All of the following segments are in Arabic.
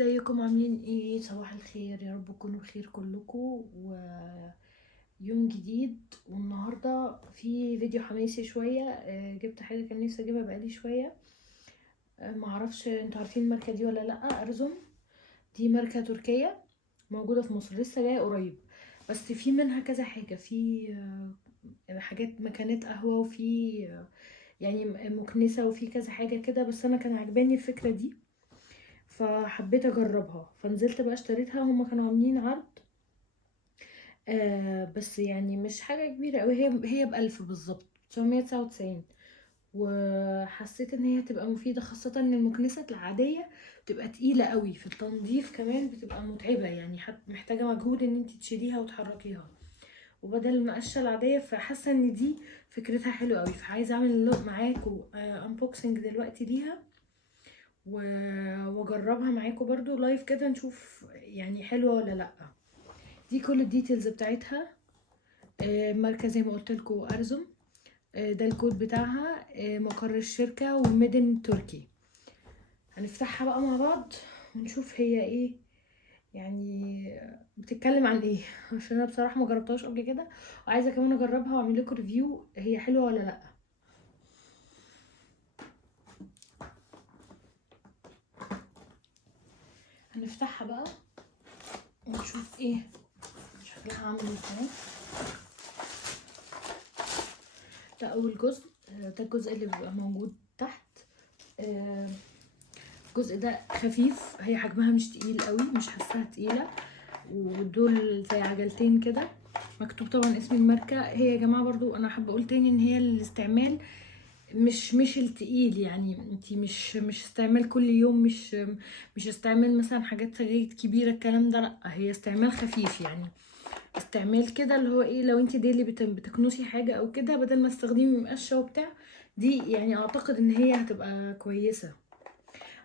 ازيكم عاملين ايه؟ صباح الخير، يا رب تكونوا بخير كلكم. ويوم جديد، والنهارده في فيديو حماسي شويه. جبت حاجه كان نفسي اجيبها بقالي شويه. معرفش انتوا عارفين الماركه دي ولا لا. ارزوم دي ماركه تركيه موجوده في مصر، لسه جايه قريب. بس في منها كذا حاجه، في حاجات مكانات قهوه، وفي يعني مكنسه، وفي كذا حاجه كده. بس انا كان عجباني الفكره دي فحبيت اجربها، فنزلت بقى اشتريتها. هما كانوا عاملين عرض بس يعني مش حاجة كبيرة اوي، هي ب1000 بالظبط، 999. وحسيت ان هي تبقى مفيدة، خاصة ان المكنسة العادية بتبقى تقيلة قوي في التنظيف، كمان بتبقى متعبة، يعني محتاجة مجهود ان انت تشيليها وتحركيها، وبدل المقشة العادية. فحاسة ان دي فكرتها حلوة قوي، فعايزة اعمل معاكم انبوكسنج دلوقتي ليها واجربها معاكم برضو لايف كده، نشوف يعني حلوة ولا لا. دي كل الديتيلز بتاعتها. ماركة زي ما قلت لكم ارزم. ده الكود بتاعها، مقر الشركة، وميدن تركي. هنفتحها بقى مع بعض ونشوف هي ايه، يعني بتتكلم عن ايه عشان انا بصراحة ما جربتهاش قبل كده، وعايزة كمان اجربها واعمل لكم ريفيو هي حلوة ولا لا. هنفتحها بقى ونشوف ايه شكلها عامل ازاي. ده اول جزء، ده الجزء اللي بيبقى موجود تحت. الجزء ده خفيف، هي حجمها مش تقيل قوي، مش حاساها تقيله. ودول زي عجلتين كده، مكتوب طبعا اسم الماركه. هي يا جماعه برضو انا حابه اقول تاني ان هي الاستعمال مش التقيل، يعني انتي مش استعمال كل يوم، مش استعمال مثلا حاجات سجاير كبيره الكلام ده، لا، هي استعمال خفيف، يعني استعمال كده اللي هو ايه، لو انت ديلي بتكنسي حاجه او كده، بدل ما تستخدمي مقشه وبتاع. دي يعني اعتقد ان هي هتبقى كويسه.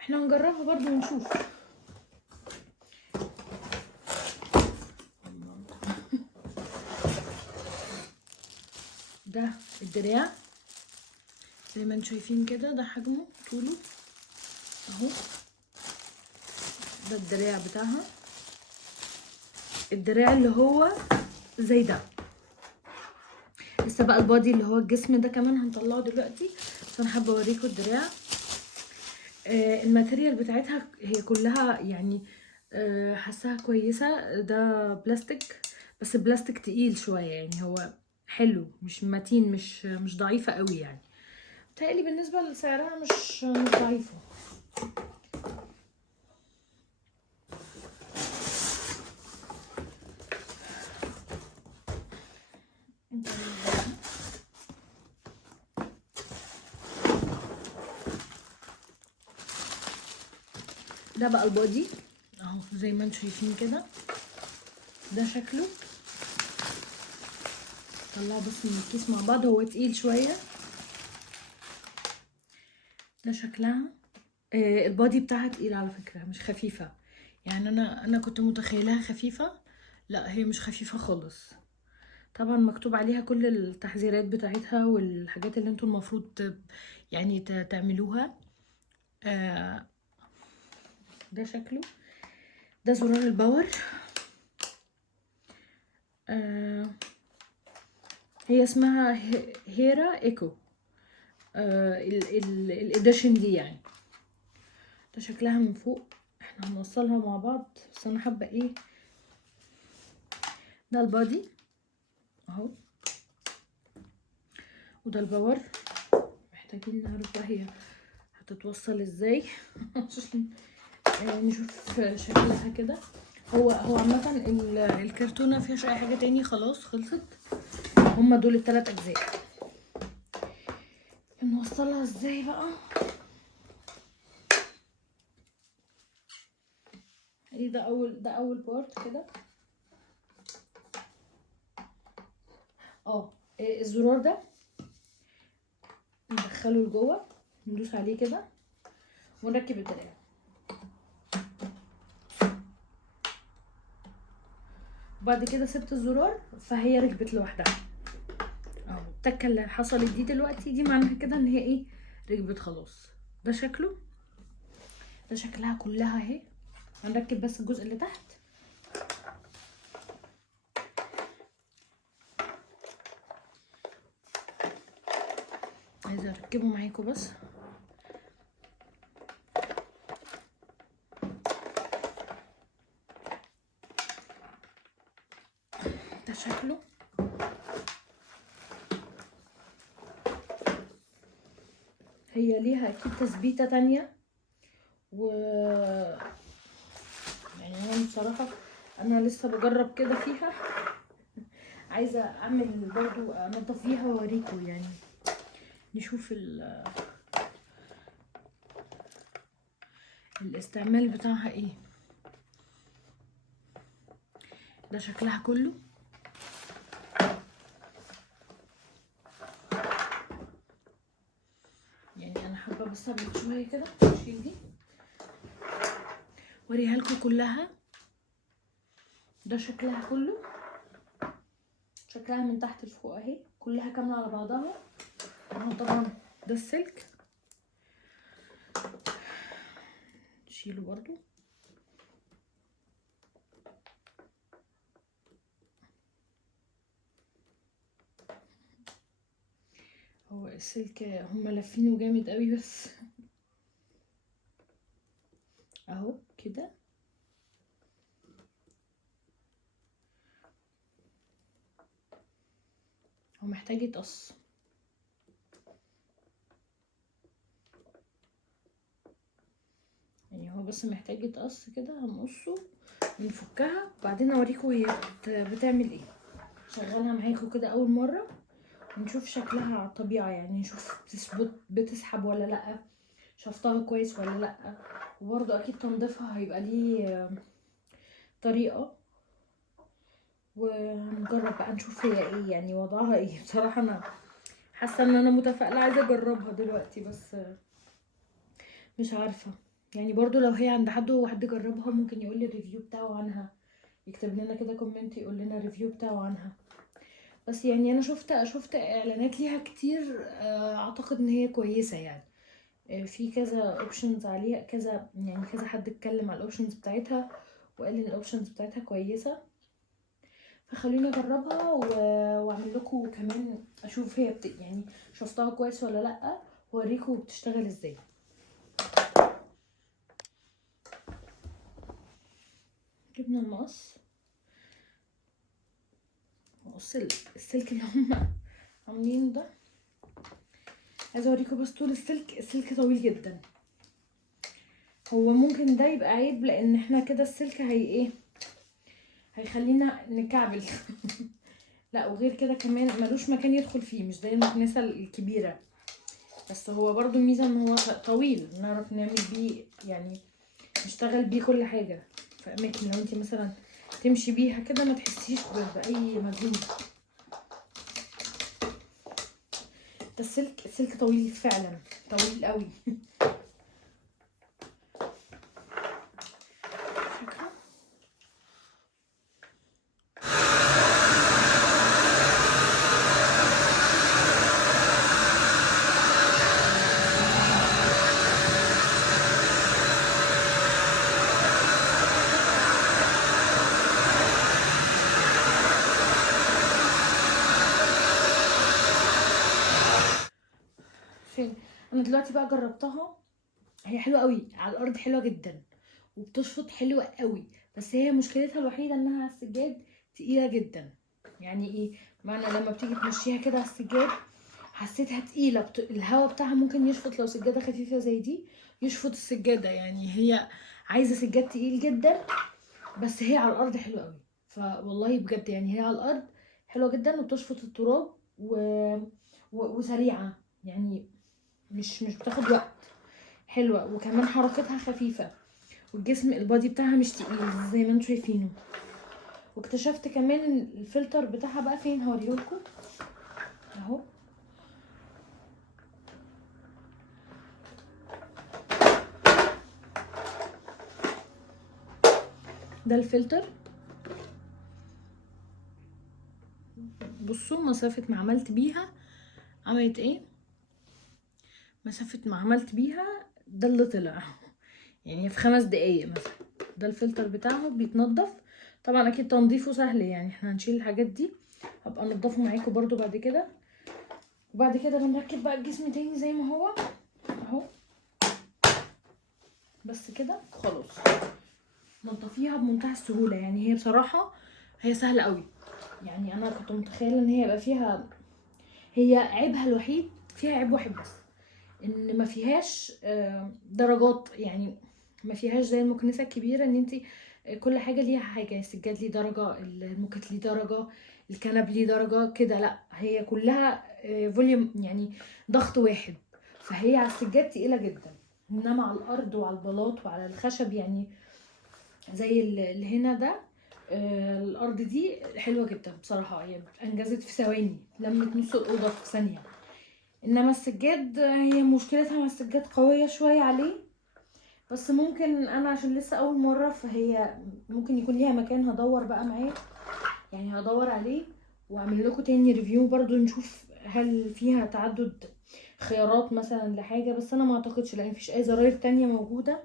احنا هنجربها برضو ونشوف. ده الدراع زي ما انتم شايفين كده، ده حجمه طوله اهو. ده الدراع بتاعها، الدراع اللي هو زي ده. لسه بقى البادي اللي هو الجسم ده كمان هنطلعه دلوقتي، بس انا حابه اوريكم الدراع. الماتيريال بتاعتها هي كلها يعني حاساها كويسه. ده بلاستيك، بس بلاستيك تقيل شويه، يعني هو حلو، مش متين، مش ضعيفه قوي يعني. بتهيألي بالنسبه لسعرها مش ضعيفه. ده بقى البادي اهو زي ما انتم شايفين كده، ده شكله. طلعه بس من الكيس مع بعض، هو تقيل شويه. ده شكلها. البادي بتاعها تقيل على فكره، مش خفيفه. يعني انا كنت متخيلها خفيفه، لا هي مش خفيفه خالص. طبعا مكتوب عليها كل التحذيرات بتاعتها والحاجات اللي انتوا المفروض يعني تعملوها. ده شكله. ده زرار الباور. هي اسمها هيرا ايكو، الاديشن دي يعني. ده شكلها من فوق. احنا هنوصلها مع بعض، بس انا حابه ايه. ده البادي اهو، وده الباور. محتاجين نعرف بقى هي هتتوصل ازاي عشان نشوف شكلها كده. هو عامه الكرتونه مفيهاش اي حاجه تاني، خلاص خلصت. هما دول الثلاث اجزاء. نوصلها ازاي بقى؟ ايه ده اول بارت كده. الزرار ده ندخله لجوه، ندوس عليه كده ونركب الدراع. وبعد كده سبت الزرار فهي ركبت لوحدها اهو. التكه اللي حصلت دي دلوقتي دي معناها كده ان هي ايه، ركبت خلاص. ده شكله، ده شكلها كلها اهي. هنركب بس الجزء اللي تحت. عايزه اركبه معاكم بس. ده شكله. هي ليها اكيد تثبيته تانية، و يعني انا بصراحه انا لسه بجرب كده فيها. عايزه اعمل برضو انضف فيها واوريكم، يعني نشوف الاستعمال بتاعها ايه. ده شكلها كله. يعني انا حابه بس ابعد شويه كده، اشيل دي واوريها لكم كلها. ده شكلها كله، شكلها من تحت لفوق اهي، كلها كامله على بعضها. اهو طبعا ده السلك، نشيله برضو. هو السلك هم لافينه جامد قوي بس اهو كده. هو محتاج يتقص، يعني هو بس محتاج يتقص كده. هنقصه ونفكها وبعدين اوريكم هي بتعمل ايه. شغلها معاكم كده اول مره ونشوف شكلها على الطبيعه، يعني نشوف بتسحب ولا لا، شفطها كويس ولا لا. وبرضو اكيد تنظيفها هيبقى ليه طريقه، ونجرب بقى نشوف هي ايه، يعني وضعها ايه. بصراحه انا حاسه ان انا متفائله، عايزه اجربها دلوقتي بس مش عارفه. يعني برضو لو هي عند حد وحد جربها ممكن يقول لي الريفيو بتاعه عنها، يكتب لنا كده كومنت يقول لنا الريفيو بتاعه عنها. بس يعني انا شفت اعلانات ليها كتير، اعتقد ان هي كويسه يعني. في كذا اوبشنز عليها، كذا يعني كذا حد اتكلم على الاوبشنز بتاعتها وقال ان الاوبشنز بتاعتها كويسه. فخلوني اجربها واعمل لكم كمان اشوف هي يعني شفتها كويس ولا لا، واوريكم بتشتغل ازاي. جبنا المقص نقص السلك اللي هم عاملينه ده. عايزه اوريكم بس طول السلك. السلك طويل جدا. هو ممكن ده يبقى عيب لان احنا كده السلك هي ايه، هيخلينا نكعبل لا وغير كده كمان ملوش مكان يدخل فيه، مش زي المكنسه الكبيره. بس هو برضو ميزه ان هو طويل، نعرف نعمل بيه يعني نشتغل بيه كل حاجه في اماكن. لو انت مثلا تمشي بيها كده ما تحسيش باي مجهود. ده السلك طويل فعلا، طويل قوي فين. انا دلوقتي بقى جربتها، هي حلوه قوي على الارض، حلوه جدا وبتشفط حلوه قوي. بس هي مشكلتها الوحيده انها على السجاد تقيله جدا. يعني ايه معنى لما بتيجي تمشيها كده على السجاد حسيتها تقيله، الهواء بتاعها ممكن يشفط لو سجاده خفيفه زي دي، يشفط السجاده. يعني هي عايزه سجاد تقيل جدا. بس هي على الارض حلوه قوي، فوالله بجد يعني هي على الارض حلوه جدا وبتشفط التراب وسريعه، يعني مش بتاخد وقت. حلوه وكمان حركتها خفيفه، والجسم البادي بتاعها مش تقيل زي ما انتم شايفينه. واكتشفت كمان ان الفلتر بتاعها بقى فين، هوريهولكم اهو. ده الفلتر. بصوا مسافه ما عملت بيها عملت ايه، مسافه ما عملت بيها ده اللي طلع يعني في 5 دقايق مثلا. ده الفلتر بتاعه بيتنضف طبعا، اكيد تنظيفه سهل يعني، احنا هنشيل الحاجات دي هبقى انضفه معاكم برضو بعد كده. وبعد كده بنركب بقى الجسم تاني زي ما هو اهو، بس كده خلاص. نضفيها بمنتهى السهوله يعني، هي بصراحه هي سهله قوي يعني. انا كنت متخيله ان هي يبقى فيها، هي عيبها الوحيد فيها عيب واحد بس، ان ما فيهاش درجات يعني، ما فيهاش زي المكنسه الكبيره ان انت كل حاجه ليها حاجه، السجاد ليه درجه، الموكت ليه درجه، الكنب ليه درجه كده، لا هي كلها فوليوم يعني ضغط واحد. فهي على السجاد تقيله جدا، انما على الارض وعلى البلاط وعلى الخشب يعني زي اللي هنا ده الارض دي حلوه جدا بصراحه، هي انجزت في ثواني، لمت نص الاوضه في ثانيه. انما السجاد هي مشكلتها مع السجاد قويه شويه عليه، بس ممكن انا عشان لسه اول مره فهي ممكن يكون ليها مكان، هدور بقى معاه يعني، هدور عليه واعمل لكم تاني ريفيو برضو نشوف هل فيها تعدد خيارات مثلا لحاجه، بس انا ما اعتقدش لان مفيش اي زراير تانية موجوده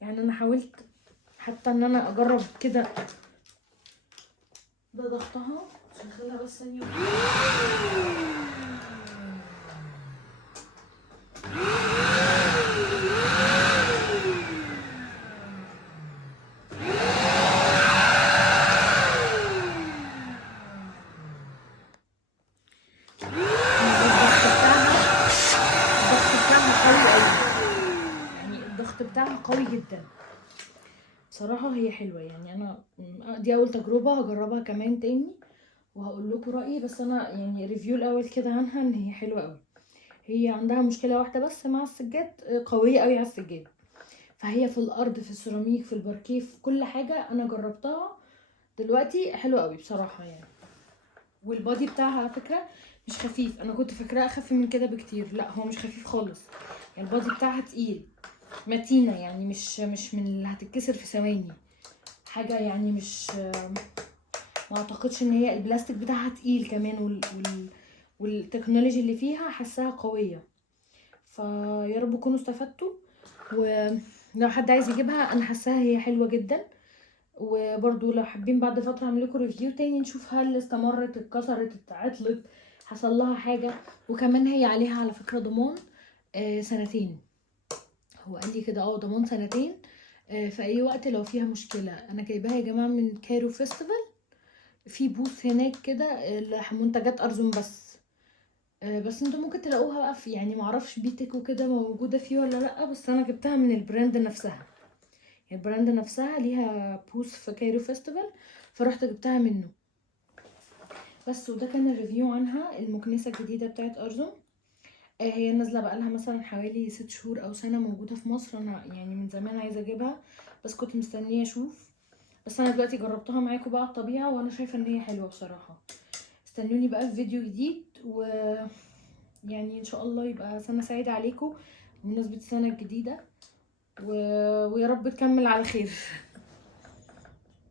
يعني. انا حاولت حتى ان انا اجرب كده، ده ضغطها شغلها بس ثانيه. الضغط بتاعها قوي جدا بصراحة، هي حلوة يعني. انا دي اول تجربة هجربها كمان تاني وهقول لكم رأيي، بس انا يعني ريفيو الاول كده عنها ان هي حلوة قوي. هي عندها مشكلة واحدة بس مع السجاد، قوية قوي على السجاد، فهي في الارض في السيراميك في الباركيه في كل حاجة انا جربتها دلوقتي حلوة قوي بصراحة يعني. والبادي بتاعها على فكرة مش خفيف، انا كنت فاكراه اخف من كده بكتير، لا هو مش خفيف خالص يعني. البادي بتاعها تقيل متينة يعني، مش من اللي هتتكسر في ثواني حاجة يعني، مش ما اعتقدش ان هي البلاستيك بتاعها تقيل كمان، والتكنولوجي اللي فيها حاساها قوية. فيا رب تكونوا استفدتوا، ولو حد عايز يجيبها انا حاساها هي حلوة جدا. وبرضو لو حابين بعد فترة اعمل لكم ريفيو تاني نشوف هل استمرت اتكسرت اتعطلت حصل لها حاجة. وكمان هي عليها على فكرة ضمان سنتين، هو قال لي كده ضمان سنتين في اي وقت لو فيها مشكلة. انا جايباها يا جماعة من كايرو فيستيفال، في بوث هناك كده لمنتجات ارزون بس. بس انتوا ممكن تلاقوها بقى في يعني معرفش بيتك وكده موجودة فيه ولا لأ، بس انا جبتها من البراند نفسها، البراند نفسها ليها بوث في كايرو فيستيفال فرحت جبتها منه بس. وده كان الريفيو عنها، المكنسة الجديدة بتاعت ارزون. هي نازلة بقالها مثلا حوالي 6 شهور او سنة موجودة في مصر، انا يعني من زمان عايزة اجيبها بس كنت مستنية اشوف. بس انا دلوقتي جربتها معاكم بقى الطبيعة وانا شايفة ان هي حلوة بصراحة. استنوني بقى في فيديو جديد، يعني ان شاء الله يبقى سنة سعيدة عليكم بمناسبة السنة الجديدة ويا رب تكمل على خير.